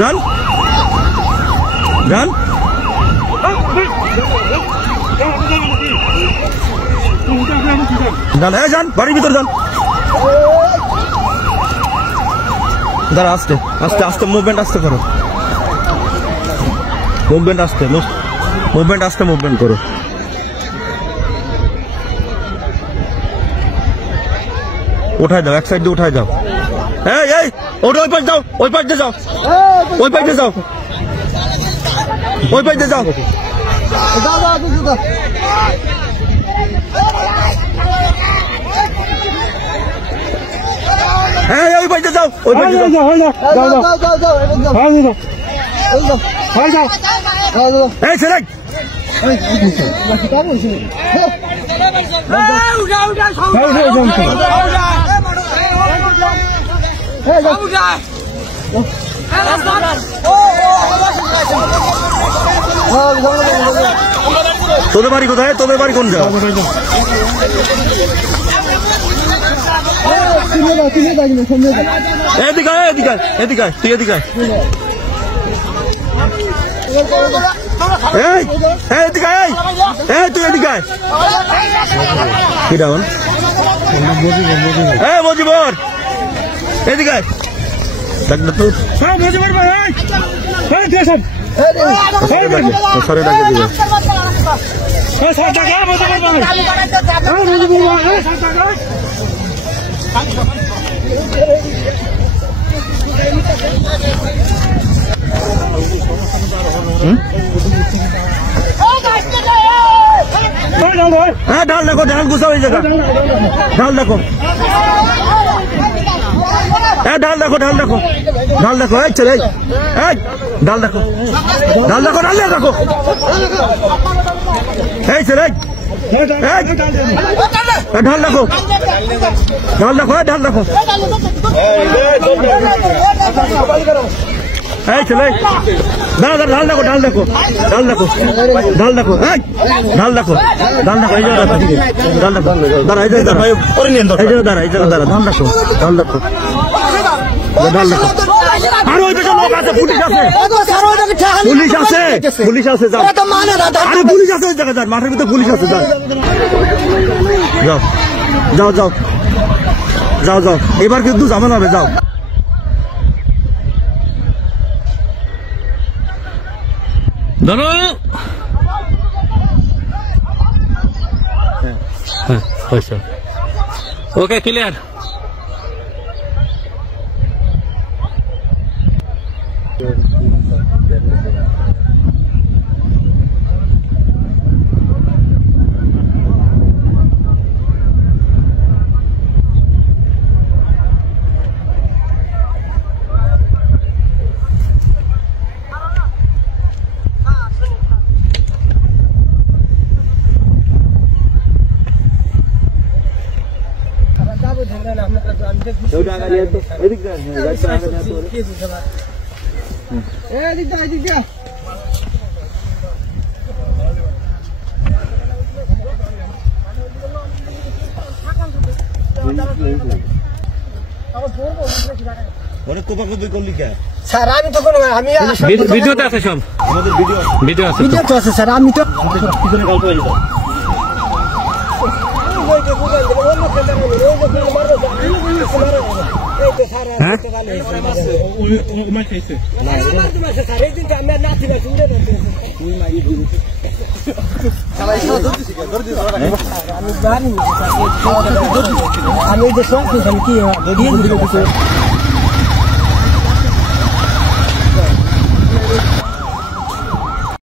যান যান যান যান বাড়ির ভিতর যান। দাঁড়া আস্তে আস্তে আস্তে মুভমেন্ট আসতে করো, মুভমেন্ট আসতে মুভমেন্ট আসতে মুভমেন্ট করো। উঠাই দাও, এক সাইড দিয়ে উঠাই দাও। এই এই ওটা ওই পাশ যাও, ওই পাশ দিয়ে যাও, ওই পাশ দিয়ে যাও, ওই পাশ দিয়ে যাও। হ্যাঁ ওই পাশ দিয়ে যাও, ওই পাশ দিয়ে যাও। এই ছেলে তোদের বাড়ি কোথায়? তোদের বাড়ি কোন জায়গা? এদিকে এদিকে এদিকে তুই এদিকে তুই এদিকে কি ডাউন মজিবর এদিকে সরে ডাকে দিবে। হ্যাঁ ঢাল দেখো, ঢাল গুছাও এই জায়গা, ঢাল দেখো, ঢাল দেখো, ঢাল দেখো, ঢাল দেখো। এই ছেলে ঢাল দেখো, ঢাল দেখো, ঢাল দেখো। এই ছেলে ঢাল দেখো, ঢাল দেখো, ঢাল দেখো। এই ছেলে দাদা ঢাল দেখো, ঢাল দেখো, ঢাল দেখো, ঢাল দেখো, ঢাল দেখো, ঢাল দেখো। এই জায়গা ঢাল দেখো, দাঁড়া এই জায়গা দাঁড়া, এই জায়গা দাঁড়া, ঢাল দেখো, ঢাল দেখো, ঢাল দেখো। আর ওই দেশে লোক আছে, পুলিশ আছে, পুলিশ আছে, পুলিশ আছে, যাও। আরে পুলিশ আছে ওই জায়গায়, যান মাঠের ভিতরে পুলিশ আছে, যান যাও যাও যাও যাও যাও। এবার কিন্তু ঝামেলা হবে, যাও। ধরো ওকে ক্লিয়ার। স্যার আমি তো কোনো ভিডিওতে আছে, সব আমাদের ভিডিও আছে, ভিডিও তো আছে স্যার। আমি তো গল্প হয়ে যেত। আমি